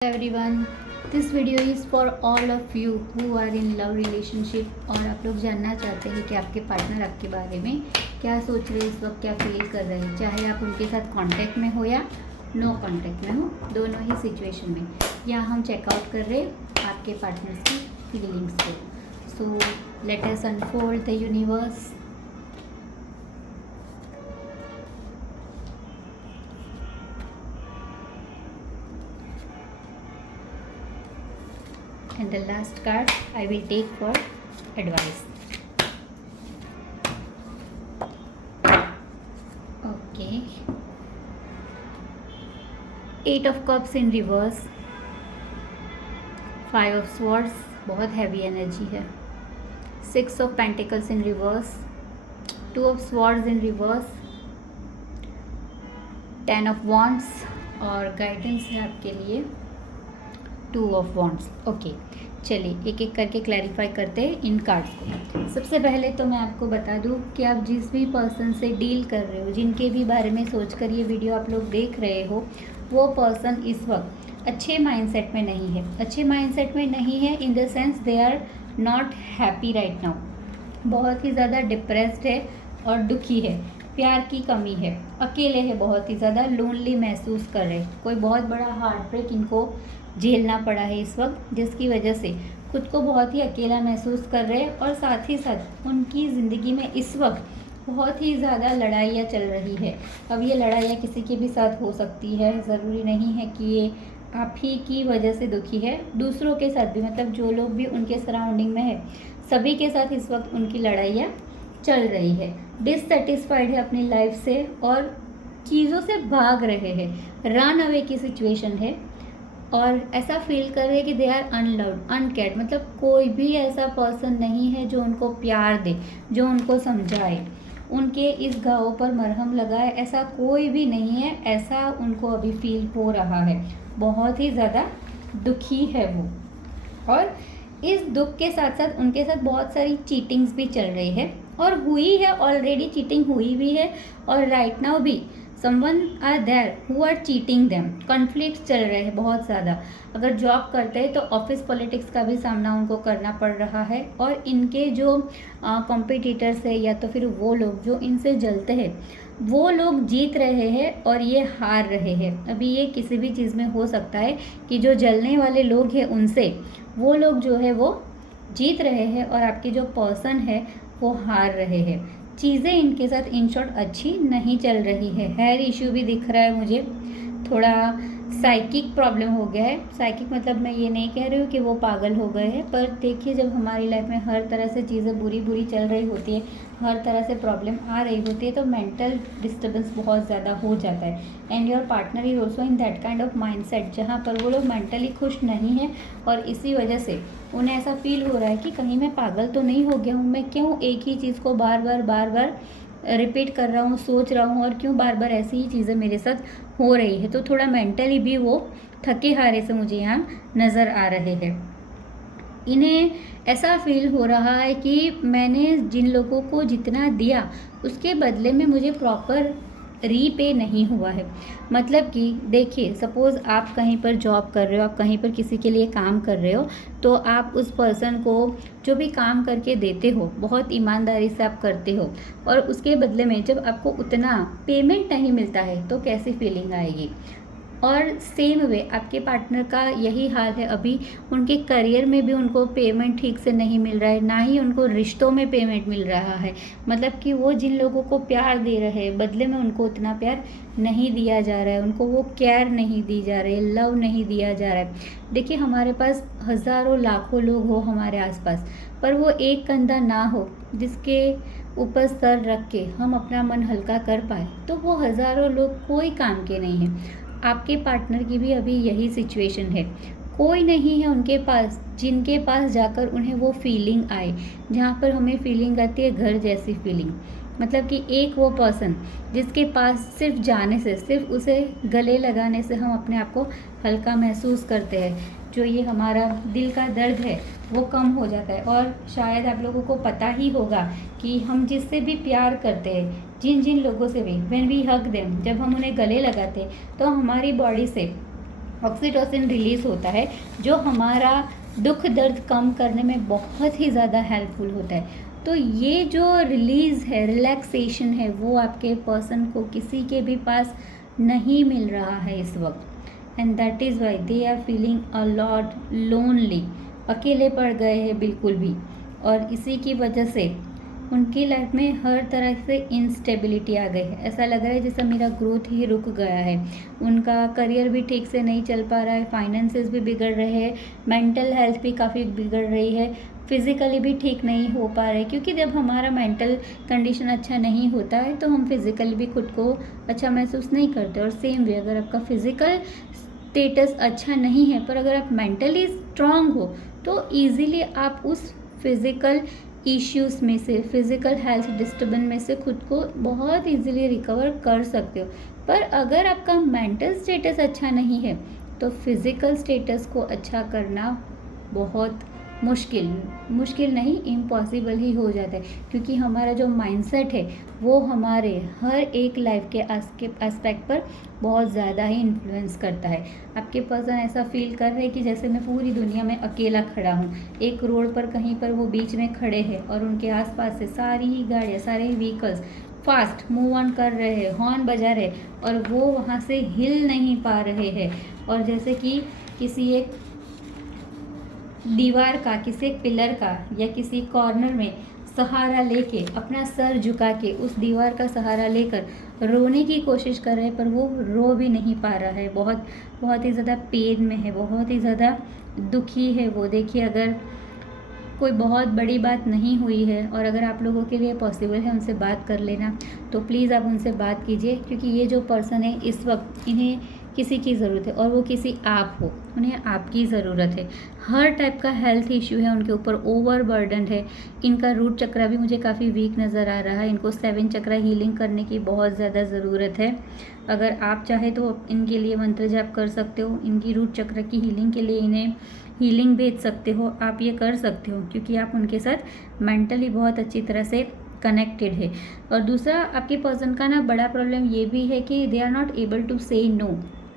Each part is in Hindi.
Everyone, this video is for all of you who are in love relationship और आप लोग जानना चाहते हैं कि आपके पार्टनर आपके बारे में क्या सोच रहे हैं, इस वक्त क्या फील कर रहे हैं, चाहे आप उनके साथ कांटेक्ट में हो या नो कांटेक्ट में हो, दोनों ही सिचुएशन में। यहाँ हम चेकआउट कर रहे हैं आपके पार्टनर्स की फीलिंग्स को। So let us unfold the universe. And the last card I will take for advice. Okay. 8 of Cups in reverse. 5 of Swords, बहुत हैवी एनर्जी है. 6 of Pentacles in reverse. 2 of Swords in reverse. 10 of Wands और गाइडेंस है आपके लिए 2 of Wands. ओके, चलिए एक एक करके क्लैरिफाई करते हैं इन कार्ड्स को। सबसे पहले तो मैं आपको बता दूं कि आप जिस भी पर्सन से डील कर रहे हो, जिनके भी बारे में सोचकर ये वीडियो आप लोग देख रहे हो, वो पर्सन इस वक्त अच्छे माइंडसेट में नहीं है। अच्छे माइंडसेट में नहीं है in the sense they are not happy right now. बहुत ही ज़्यादा डिप्रेस्ड है और दुखी है, प्यार की कमी है, अकेले है, बहुत ही ज़्यादा लोनली महसूस कर रहे हैं। कोई बहुत बड़ा हार्ट ब्रेक इनको झेलना पड़ा है इस वक्त, जिसकी वजह से खुद को बहुत ही अकेला महसूस कर रहे हैं और साथ ही साथ उनकी ज़िंदगी में इस वक्त बहुत ही ज़्यादा लड़ाइयाँ चल रही है। अब ये लड़ाइयाँ किसी के भी साथ हो सकती है, ज़रूरी नहीं है कि ये आप ही की वजह से दुखी है, दूसरों के साथ भी, मतलब जो लोग भी उनके सराउंडिंग में है सभी के साथ इस वक्त उनकी लड़ाइयाँ चल रही है। डिससेटिस्फाइड है अपनी लाइफ से और चीज़ों से भाग रहे हैं, रन अवे की सिचुएशन है और ऐसा फील कर रहे हैं कि दे आर अनलव्ड, अनकेयर्ड। मतलब कोई भी ऐसा पर्सन नहीं है जो उनको प्यार दे, जो उनको समझाए, उनके इस घावों पर मरहम लगाए, ऐसा कोई भी नहीं है। ऐसा उनको अभी फील हो रहा है, बहुत ही ज़्यादा दुखी है वो। और इस दुख के साथ साथ उनके साथ बहुत सारी चीटिंग्स भी चल रही है और हुई है, ऑलरेडी चीटिंग हुई भी है और राइट नाउ भी someone are there who are cheating them. Conflict चल रहे हैं बहुत ज़्यादा। अगर जॉब करते हैं तो ऑफिस पॉलिटिक्स का भी सामना उनको करना पड़ रहा है और इनके जो कॉम्पिटिटर्स है या तो फिर वो लोग जो इनसे जलते हैं, वो लोग जीत रहे हैं और ये हार रहे हैं। अभी ये किसी भी चीज़ में हो सकता है कि जो जलने वाले लोग हैं उनसे वो लोग जो है वो जीत रहे हैं और आपके जो पर्सन है वो हार रहे हैं। चीज़ें इनके साथ इन शॉर्ट अच्छी नहीं चल रही है। हेयर इश्यू भी दिख रहा है मुझे, थोड़ा साइकिक प्रॉब्लम हो गया है। साइकिक मतलब मैं ये नहीं कह रही हूँ कि वो पागल हो गए हैं, पर देखिए जब हमारी लाइफ में हर तरह से चीज़ें बुरी बुरी चल रही होती है, हर तरह से प्रॉब्लम आ रही होती है, तो मेंटल डिस्टर्बेंस बहुत ज़्यादा हो जाता है। And your partner is also in that kind of mindset जहाँ पर वो लोग मेंटली खुश नहीं है और इसी वजह से उन्हें ऐसा फील हो रहा है कि कहीं मैं पागल तो नहीं हो गया हूँ, मैं क्यों एक ही चीज़ को बार बार रिपीट कर रहा हूँ, सोच रहा हूँ और क्यों बार बार ऐसी ही चीज़ें मेरे साथ हो रही है। तो थोड़ा मेंटली भी वो थके हारे से मुझे यहाँ नज़र आ रहे हैं। इन्हें ऐसा फील हो रहा है कि मैंने जिन लोगों को जितना दिया उसके बदले में मुझे प्रॉपर रीपे नहीं हुआ है। मतलब कि देखिए, सपोज़ आप कहीं पर जॉब कर रहे हो, आप कहीं पर किसी के लिए काम कर रहे हो, तो आप उस पर्सन को जो भी काम करके देते हो बहुत ईमानदारी से आप करते हो और उसके बदले में जब आपको उतना पेमेंट नहीं मिलता है तो कैसी फीलिंग आएगी। और सेम वे आपके पार्टनर का यही हाल है। अभी उनके करियर में भी उनको पेमेंट ठीक से नहीं मिल रहा है, ना ही उनको रिश्तों में पेमेंट मिल रहा है। मतलब कि वो जिन लोगों को प्यार दे रहे हैं बदले में उनको उतना प्यार नहीं दिया जा रहा है, उनको वो केयर नहीं दी जा रही है, लव नहीं दिया जा रहा है। देखिए, हमारे पास हज़ारों लाखों लोग हो हमारे आसपास, पर वो एक कंधा ना हो जिसके ऊपर सर रख के हम अपना मन हल्का कर पाए, तो वो हज़ारों लोग कोई काम के नहीं हैं। आपके पार्टनर की भी अभी यही सिचुएशन है। कोई नहीं है उनके पास जिनके पास जाकर उन्हें वो फीलिंग आए, जहाँ पर हमें फीलिंग आती है घर जैसी फीलिंग। मतलब कि एक वो पर्सन जिसके पास सिर्फ जाने से, सिर्फ उसे गले लगाने से हम अपने आप को हल्का महसूस करते हैं। जो ये हमारा दिल का दर्द है वो कम हो जाता है। और शायद आप लोगों को पता ही होगा कि हम जिससे भी प्यार करते हैं, जिन जिन लोगों से भी, व्हेन वी हग देम, जब हम उन्हें गले लगाते हैं तो हमारी बॉडी से ऑक्सीटोसिन रिलीज होता है जो हमारा दुख दर्द कम करने में बहुत ही ज़्यादा हेल्पफुल होता है। तो ये जो रिलीज़ है, रिलैक्सेशन है, वो आपके पर्सन को किसी के भी पास नहीं मिल रहा है इस वक्त। And that is why they are feeling a lot lonely, अकेले पड़ गए हैं बिल्कुल भी। और इसी की वजह से उनकी लाइफ में हर तरह से इंस्टेबिलिटी आ गई है। ऐसा लग रहा है जैसे मेरा ग्रोथ ही रुक गया है। उनका करियर भी ठीक से नहीं चल पा रहा है, फाइनेंसेस भी बिगड़ रहे हैं, मेंटल हेल्थ भी काफ़ी बिगड़ रही है, फिज़िकली भी ठीक नहीं हो पा रहे, क्योंकि जब हमारा मेंटल कंडीशन अच्छा नहीं होता है तो हम फिज़िकली भी खुद को अच्छा महसूस नहीं करते। और सेम वे अगर आपका फिज़िकल स्टेटस अच्छा नहीं है पर अगर आप मेंटली स्ट्रांग हो तो ईज़िली आप उस फिज़िकल इश्यूज़ में से, फिज़िकल हेल्थ डिस्टर्बेंस में से खुद को बहुत इजीली रिकवर कर सकते हो। पर अगर आपका मेंटल स्टेटस अच्छा नहीं है तो फिज़िकल स्टेटस को अच्छा करना बहुत मुश्किल नहीं, इम्पॉसिबल ही हो जाता है, क्योंकि हमारा जो माइंडसेट है वो हमारे हर एक लाइफ के एस्पेक्ट पर बहुत ज़्यादा ही इन्फ्लुएंस करता है। आपके पर्सन ऐसा फील कर रहे हैं कि जैसे मैं पूरी दुनिया में अकेला खड़ा हूँ, एक रोड पर कहीं पर वो बीच में खड़े हैं और उनके आसपास से सारी ही गाड़ियाँ, सारे ही व्हीकल्स फास्ट मूव ऑन कर रहे हैं, हॉर्न बजा रहे और वो वहाँ से हिल नहीं पा रहे हैं। और जैसे कि किसी एक दीवार का, किसी एक पिलर का या किसी कॉर्नर में सहारा लेके, अपना सर झुका के उस दीवार का सहारा लेकर रोने की कोशिश कर रहे हैं पर वो रो भी नहीं पा रहा है, बहुत ही ज़्यादा पेन में है, बहुत ही ज़्यादा दुखी है वो। देखिए, अगर कोई बहुत बड़ी बात नहीं हुई है और अगर आप लोगों के लिए पॉसिबल है उनसे बात कर लेना तो प्लीज़ आप उनसे बात कीजिए, क्योंकि ये जो पर्सन है इस वक्त इन्हें किसी की ज़रूरत है और वो किसी आप हो, उन्हें आपकी ज़रूरत है। हर टाइप का हेल्थ इश्यू है उनके ऊपर, ओवर बर्डन है। इनका रूट चक्रा भी मुझे काफ़ी वीक नज़र आ रहा है। इनको 7 चक्रा हीलिंग करने की बहुत ज़्यादा ज़रूरत है। अगर आप चाहे तो इनके लिए मंत्र जाप कर सकते हो, इनकी रूट चक्र की हीलिंग के लिए इन्हें हीलिंग भेज सकते हो, आप ये कर सकते हो, क्योंकि आप उनके साथ मेंटली बहुत अच्छी तरह से कनेक्टेड है। और दूसरा, आपके पर्सन का ना बड़ा प्रॉब्लम ये भी है कि they are not able to say no.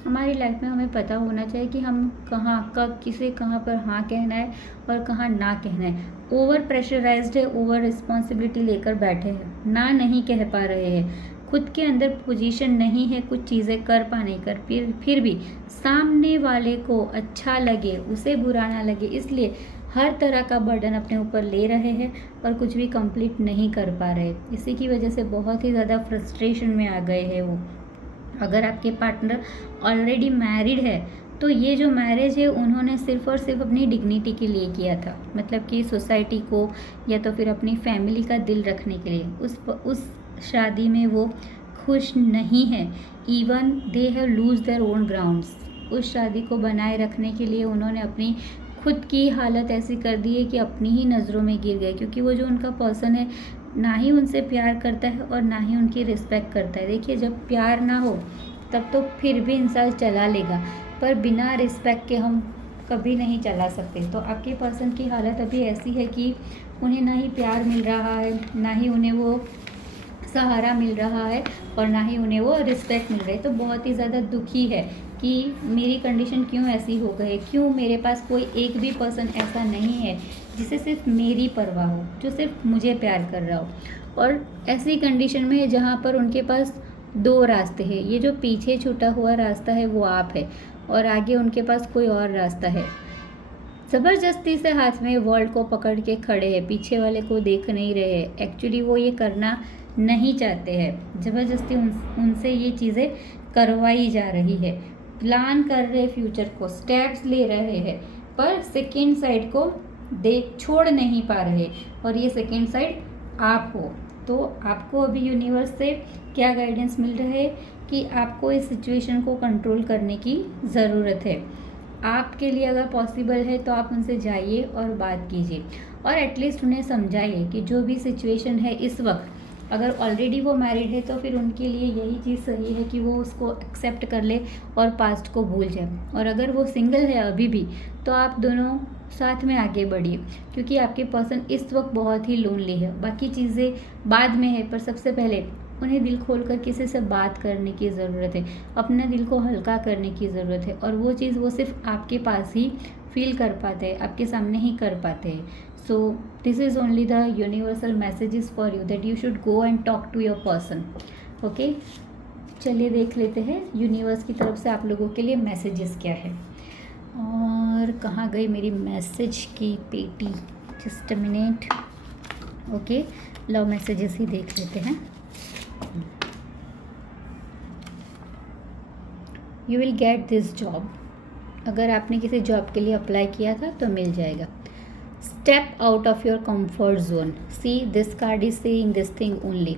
हमारी लाइफ में हमें पता होना चाहिए कि हम कहाँ, कब, किसे कहाँ पर हाँ कहना है और कहाँ ना कहना है। ओवर प्रेशराइज्ड है, ओवर रिस्पॉन्सिबिलिटी लेकर बैठे हैं, ना नहीं कह पा रहे हैं, खुद के अंदर पोजीशन नहीं है कुछ चीज़ें कर पाने कर, फिर भी सामने वाले को अच्छा लगे, उसे बुरा ना लगे, इसलिए हर तरह का बर्डन अपने ऊपर ले रहे हैं और कुछ भी कंप्लीट नहीं कर पा रहे। इसी की वजह से बहुत ही ज़्यादा फ्रस्ट्रेशन में आ गए हैं वो। अगर आपके पार्टनर ऑलरेडी मैरिड है तो ये जो मैरिज है उन्होंने सिर्फ़ और सिर्फ अपनी डिग्निटी के लिए किया था, मतलब कि सोसाइटी को या तो फिर अपनी फैमिली का दिल रखने के लिए। उस शादी में वो खुश नहीं है। Even they have lose their own grounds. उस शादी को बनाए रखने के लिए उन्होंने अपनी खुद की हालत ऐसी कर दी है कि अपनी ही नज़रों में गिर गए, क्योंकि वो जो उनका पर्सन है ना ही उनसे प्यार करता है और ना ही उनकी रिस्पेक्ट करता है। देखिए, जब प्यार ना हो तब तो फिर भी इंसान चला लेगा, पर बिना रिस्पेक्ट के हम कभी नहीं चला सकते। तो आपके पर्सन की हालत अभी ऐसी है कि उन्हें ना ही प्यार मिल रहा है, ना ही उन्हें वो सहारा मिल रहा है और ना ही उन्हें वो रिस्पेक्ट मिल रही है। तो बहुत ही ज़्यादा दुखी है कि मेरी कंडीशन क्यों ऐसी हो गई, क्यों मेरे पास कोई एक भी पर्सन ऐसा नहीं है जिसे सिर्फ मेरी परवाह हो, जो सिर्फ मुझे प्यार कर रहा हो। और ऐसी कंडीशन में जहाँ पर उनके पास 2 रास्ते हैं, ये जो पीछे छूटा हुआ रास्ता है वो आप है और आगे उनके पास कोई और रास्ता है। ज़बरदस्ती से हाथ में वर्ल्ड को पकड़ के खड़े हैं, पीछे वाले को देख नहीं रहे। एक्चुअली वो ये करना नहीं चाहते हैं, ज़बरदस्ती उनसे ये चीज़ें करवाई जा रही है। प्लान कर रहे फ्यूचर को, स्टेप्स ले रहे हैं, पर सेकेंड साइड को छोड़ नहीं पा रहे और ये सेकेंड साइड आप हो। तो आपको अभी यूनिवर्स से क्या गाइडेंस मिल रहा है कि आपको इस सिचुएशन को कंट्रोल करने की ज़रूरत है। आपके लिए अगर पॉसिबल है तो आप उनसे जाइए और बात कीजिए और एटलीस्ट उन्हें समझाइए कि जो भी सिचुएशन है इस वक्त, अगर ऑलरेडी वो मैरिड है तो फिर उनके लिए यही चीज़ सही है कि वो उसको एक्सेप्ट कर ले और पास्ट को भूल जाए। और अगर वो सिंगल है अभी भी तो आप दोनों साथ में आगे बढ़िए, क्योंकि आपके पर्सन इस वक्त बहुत ही लोनली है। बाकी चीज़ें बाद में है, पर सबसे पहले उन्हें दिल खोलकर किसी से बात करने की ज़रूरत है, अपने दिल को हल्का करने की ज़रूरत है, और वो चीज़ वो सिर्फ आपके पास ही फील कर पाते हैं, आपके सामने ही कर पाते हैं. So this is only the universal messages for you that you should go and talk to your person. Okay, चलिए देख लेते हैं यूनिवर्स की तरफ से आप लोगों के लिए मैसेजेस क्या है. और कहाँ गई मेरी मैसेज की पेटी? Just a minute. Okay, love messages ही देख लेते हैं. You will get this job. अगर आपने किसी जॉब के लिए अप्लाई किया था तो मिल जाएगा. Step out of your comfort zone. See this card is saying this thing only.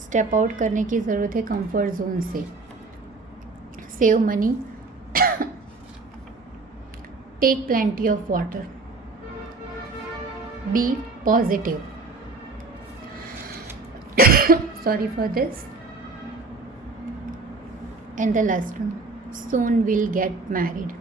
Step out करने की ज़रूरत है कंफर्ट जोन से. Save money. Take plenty of water. Be positive. Sorry for this. And the last one, soon we'll get married.